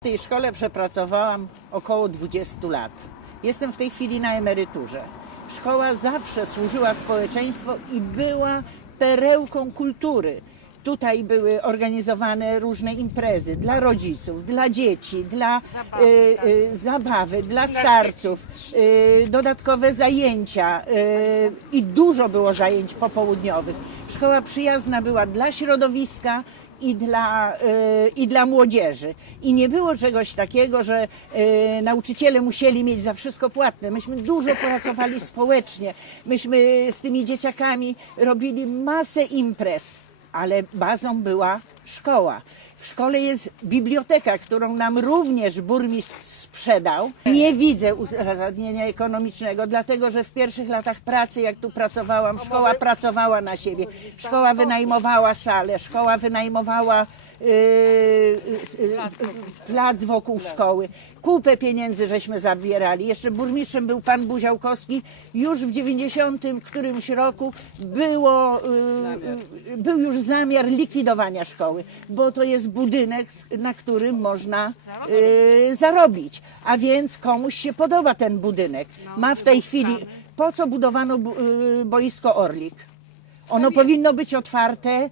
W tej szkole przepracowałam około 20 lat. Jestem w tej chwili na emeryturze. Szkoła zawsze służyła społeczeństwu i była perełką kultury. Tutaj były organizowane różne imprezy dla rodziców, dla dzieci, dla Zabawy, y, tak. y, zabawy, dla starców, y, dodatkowe zajęcia y, i dużo było zajęć popołudniowych. Szkoła przyjazna była dla środowiska i dla, y, i dla młodzieży. I nie było czegoś takiego, że y, nauczyciele musieli mieć za wszystko płatne. Myśmy dużo pracowali społecznie. Myśmy z tymi dzieciakami robili masę imprez, ale bazą była szkoła. W szkole jest biblioteka, którą nam również burmistrz sprzedał. Nie widzę uzasadnienia ekonomicznego, dlatego że w pierwszych latach pracy, jak tu pracowałam, szkoła pracowała na siebie. Szkoła wynajmowała salę, szkoła wynajmowała yy, yy, plac wokół szkoły. Kupę pieniędzy żeśmy zabierali. Jeszcze burmistrzem był pan Buziałkowski. Już w 90 którymś roku było, yy, był już zamiar likwidowania szkoły, bo to jest budynek, na którym można yy, zarobić. A więc komuś się podoba ten budynek. Ma w tej chwili, po co budowano bu- yy, boisko Orlik? Ono powinno być otwarte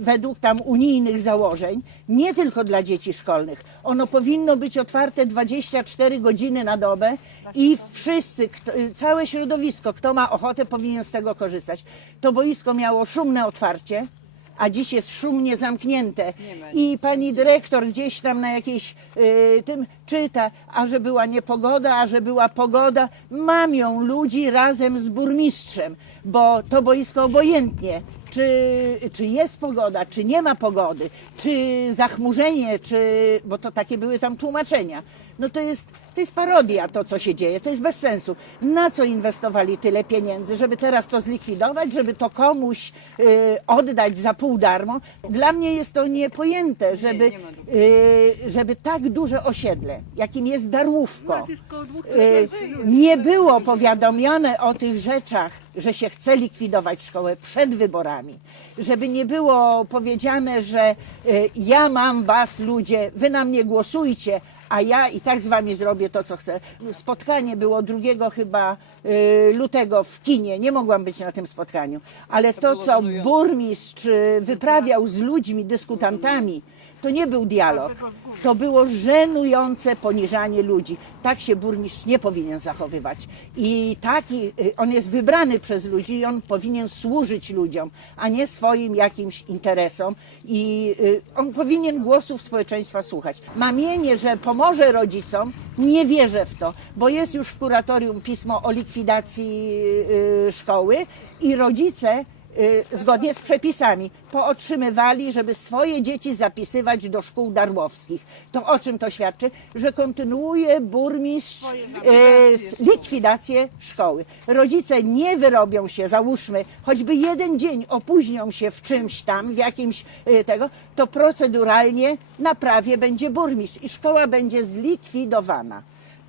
według tam unijnych założeń, nie tylko dla dzieci szkolnych. Ono powinno być otwarte 24 godziny na dobę i wszyscy, kto, y, całe środowisko, kto ma ochotę, powinien z tego korzystać. To boisko miało szumne otwarcie, a dziś jest szumnie zamknięte. I pani dyrektor gdzieś tam na jakiejś y, tym czyta, a że była niepogoda, a że była pogoda. Mamią ludzi razem z burmistrzem, bo to boisko obojętnie. Czy, czy jest pogoda, czy nie ma pogody, czy zachmurzenie, czy, bo to takie były tam tłumaczenia. No to jest, to jest parodia to, co się dzieje, to jest bez sensu. Na co inwestowali tyle pieniędzy, żeby teraz to zlikwidować, żeby to komuś y, oddać za pół darmo? Dla mnie jest to niepojęte, żeby, y, żeby tak duże osiedle, jakim jest Darłówko, y, nie było powiadomione o tych rzeczach, że się chce likwidować szkołę przed wyborami, żeby nie było powiedziane, że y, ja mam was ludzie, wy na mnie głosujcie, a ja i tak z wami zrobię to, co chcę. Spotkanie było 2 chyba y, lutego w kinie, nie mogłam być na tym spotkaniu, ale to, co burmistrz y, wyprawiał z ludźmi, dyskutantami, to nie był dialog. To było żenujące poniżanie ludzi. Tak się burmistrz nie powinien zachowywać. I taki, y, on jest wybrany przez ludzi i on powinien służyć ludziom, a nie swoim jakimś interesom. I y, on powinien głosów społeczeństwa słuchać. Mamienie, że pomoże rodzicom, nie wierzę w to, bo jest już w kuratorium pismo o likwidacji y, szkoły i rodzice zgodnie z przepisami pootrzymywali, żeby swoje dzieci zapisywać do szkół darłowskich. To o czym to świadczy? Że kontynuuje burmistrz y, likwidację szkoły. Rodzice nie wyrobią się, załóżmy, choćby jeden dzień opóźnią się w czymś tam, w jakimś y, tego, to proceduralnie na prawie będzie burmistrz i szkoła będzie zlikwidowana.